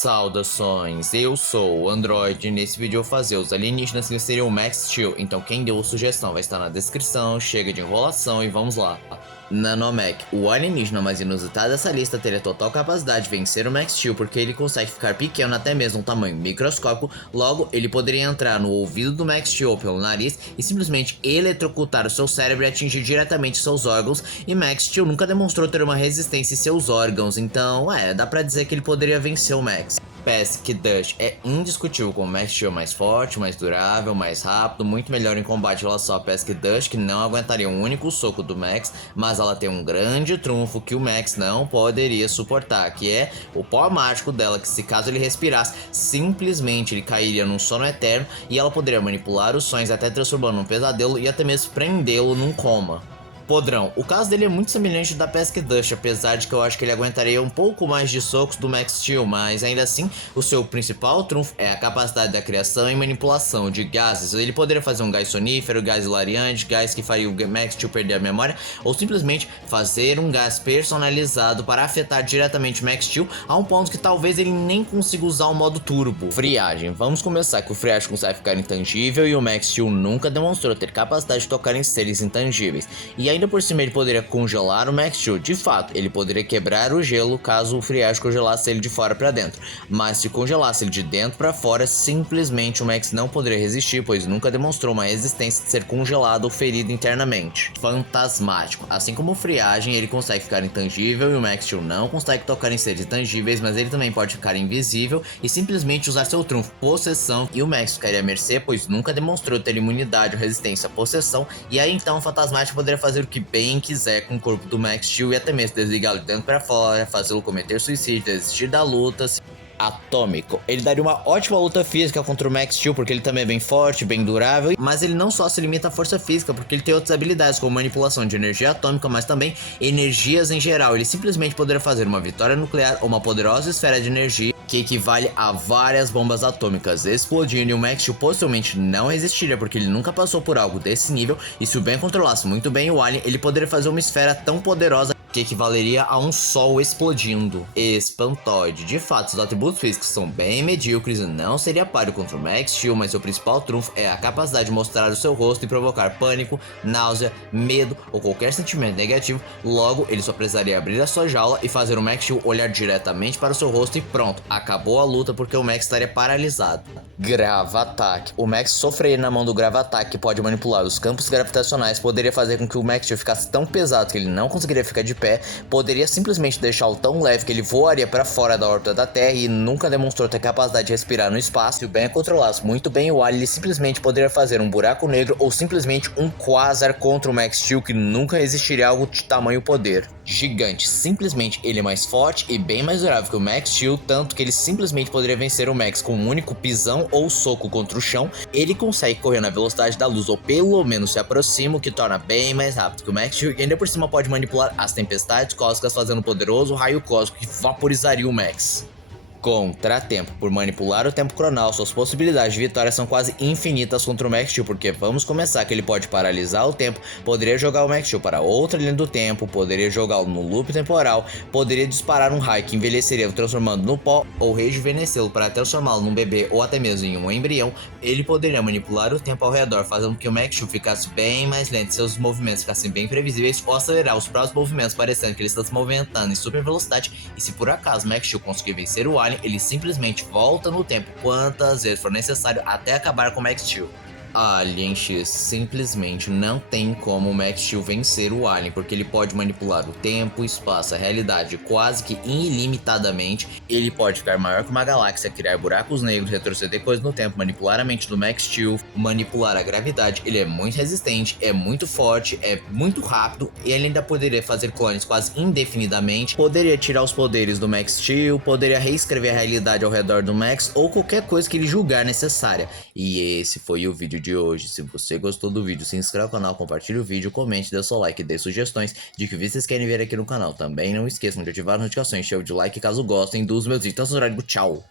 Saudações, eu sou o Android e nesse vídeo eu vou fazer os alienígenas que seriam o Max Steel, então quem deu a sugestão vai estar na descrição, chega de enrolação e vamos lá. Nanomech, o alienígena mais inusitado dessa lista teria total capacidade de vencer o Max Steel porque ele consegue ficar pequeno até mesmo um tamanho microscópico, logo ele poderia entrar no ouvido do Max Steel ou pelo nariz e simplesmente eletrocutar o seu cérebro e atingir diretamente seus órgãos, e Max Steel nunca demonstrou ter uma resistência em seus órgãos, então dá pra dizer que ele poderia vencer o Max. Pesky Dust é indiscutível como o Max Steel mais forte, mais durável, mais rápido, muito melhor em combate em relação a Pesky Dust, que não aguentaria um único soco do Max, mas ela tem um grande trunfo que o Max não poderia suportar, que é o pó mágico dela, que se caso ele respirasse, simplesmente ele cairia num sono eterno e ela poderia manipular os sonhos até transformando num pesadelo e até mesmo prendê-lo num coma. Podrão, o caso dele é muito semelhante ao da Pesky Dust, apesar de que eu acho que ele aguentaria um pouco mais de socos do Max Steel, mas ainda assim, o seu principal trunfo é a capacidade da criação e manipulação de gases. Ele poderia fazer um gás sonífero, gás hilariante, gás que faria o Max Steel perder a memória, ou simplesmente fazer um gás personalizado para afetar diretamente o Max Steel, a um ponto que talvez ele nem consiga usar o modo turbo. Friagem, vamos começar que o Friagem consegue ficar intangível e o Max Steel nunca demonstrou ter capacidade de tocar em seres intangíveis. E ainda por cima ele poderia congelar o Max Steel, de fato, ele poderia quebrar o gelo caso o Friagem congelasse ele de fora para dentro, mas se congelasse ele de dentro para fora, simplesmente o Max não poderia resistir, pois nunca demonstrou uma resistência de ser congelado ou ferido internamente. Fantasmático, assim como o Friagem, ele consegue ficar intangível e o Max Steel não consegue tocar em seres intangíveis, mas ele também pode ficar invisível e simplesmente usar seu trunfo possessão, e o Max ficaria à mercê, pois nunca demonstrou ter imunidade ou resistência à possessão, e aí então o Fantasmático poderia fazer o que bem quiser com o corpo do Max Steel e até mesmo desligá-lo de dentro para fora, fazê-lo cometer suicídio, desistir da luta. Atômico, ele daria uma ótima luta física contra o Max Steel porque ele também é bem forte, bem durável, mas ele não só se limita à força física porque ele tem outras habilidades como manipulação de energia atômica, mas também energias em geral. Ele simplesmente poderia fazer uma vitória nuclear ou uma poderosa esfera de energia que equivale a várias bombas atômicas explodindo, e o Max Steel possivelmente não existiria porque ele nunca passou por algo desse nível, e se o Ben controlasse muito bem o Alien, ele poderia fazer uma esfera tão poderosa que equivaleria a um sol explodindo. Espantoide, de fato, os atributos físicos são bem medíocres e não seria páreo contra o Max Steel, mas seu principal trunfo é a capacidade de mostrar o seu rosto e provocar pânico, náusea, medo ou qualquer sentimento negativo. Logo, ele só precisaria abrir a sua jaula e fazer o Max Steel olhar diretamente para o seu rosto e pronto, acabou a luta porque o Max estaria paralisado. Gravataque, o Max sofreria na mão do Gravataque, que pode manipular os campos gravitacionais, poderia fazer com que o Max Steel ficasse tão pesado que ele não conseguiria ficar de pé, poderia simplesmente deixá-lo tão leve que ele voaria para fora da órbita da Terra e nunca demonstrou ter capacidade de respirar no espaço. Se o Ben controlasse muito bem o Alien, ele simplesmente poderia fazer um buraco negro ou simplesmente um quasar contra o Max Steel, que nunca existiria algo de tamanho poder. Gigante, simplesmente ele é mais forte e bem mais durável que o Max Steel, tanto que ele simplesmente poderia vencer o Max com um único pisão ou soco contra o chão. Ele consegue correr na velocidade da luz ou pelo menos se aproxima, o que torna bem mais rápido que o Max Steel, e ainda por cima pode manipular as tempestades cósmicas fazendo um poderoso raio cósmico que vaporizaria o Max. Contratempo, por manipular o tempo cronal, suas possibilidades de vitória são quase infinitas contra o Max Steel, porque vamos começar que ele pode paralisar o tempo, poderia jogar o Max Steel para outra linha do tempo, poderia jogá-lo no loop temporal, poderia disparar um raio que envelheceria transformando no pó, ou rejuvenescê-lo para transformá-lo num bebê ou até mesmo em um embrião. Ele poderia manipular o tempo ao redor, fazendo com que o Max Steel ficasse bem mais lento, seus movimentos ficassem bem previsíveis, ou acelerar os próprios movimentos, parecendo que ele está se movimentando em super velocidade. E se por acaso o Max Steel conseguir vencer o Alien, ele simplesmente volta no tempo quantas vezes for necessário até acabar com o Max Steel. Alien X, simplesmente não tem como o Max Steel vencer o Alien, porque ele pode manipular o tempo, o espaço, a realidade quase que ilimitadamente. Ele pode ficar maior que uma galáxia, criar buracos negros, retroceder coisas no tempo, manipular a mente do Max Steel, manipular a gravidade. Ele é muito resistente, é muito forte, é muito rápido, e ele ainda poderia fazer clones quase indefinidamente, poderia tirar os poderes do Max Steel, poderia reescrever a realidade ao redor do Max ou qualquer coisa que ele julgar necessária. E esse foi o vídeo de hoje. Se você gostou do vídeo, se inscreva no canal, compartilhe o vídeo, comente, dê seu like e dê sugestões de que vocês querem ver aqui no canal. Também não esqueçam de ativar as notificações, show de like caso gostem dos meus vídeos. Então, tchau!